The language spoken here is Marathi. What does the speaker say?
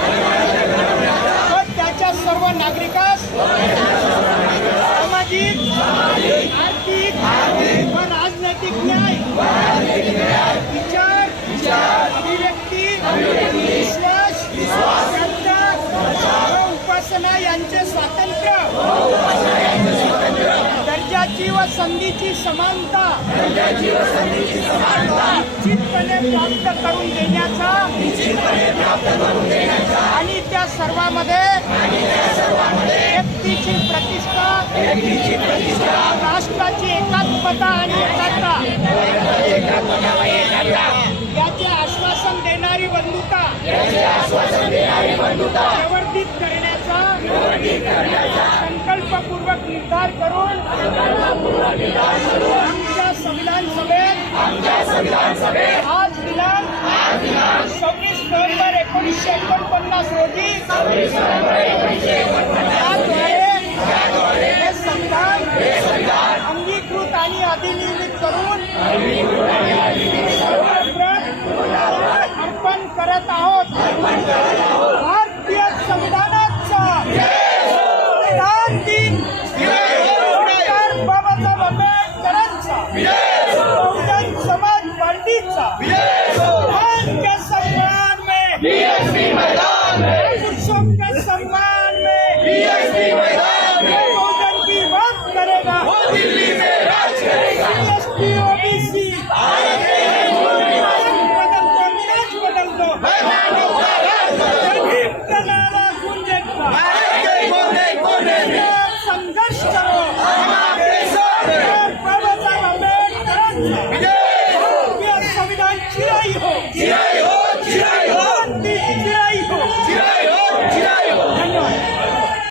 पण त्याच्या सर्व नागरिकास सामाजिक आर्थिक व राजनैतिक न्याय विचार अभिव्यक्ती विश्वास श्रद्धा व उपासना यांचे स्वातंत्र्य दर्जाची व संधीची समानता निश्चितपणे प्राप्त करून देण्याचा सर्वांमध्ये व्यक्तीची प्रतिष्ठा राष्ट्राची एकात्मता आणि एकात्मता याचे आश्वासन देणारी बंधुता प्रवर्धित करण्याचा संकल्पपूर्वक निर्धार करून आमच्या संविधान सभेत आज दिनांक सव्वीस नोव्हेंबर एकोणीसशे एकोणपन्नास रोजी हे संविधान अंगीकृत आणि अधिनियमित करून अर्पण करत आहोत. भारतीय संविधानाचा संविधान दिन डॉक्टर बाबासाहेब आंबेडकरांचा इसी मैदान में भोजन की बात करेगा वो दिल्ली में राज करेगा ओबीसी संघर्ष करो हमारे साथ बाबा साहब अंबेडकर संविधान हो चिराई हो चिराई हो चिराई हो चिराई हो धन्यवाद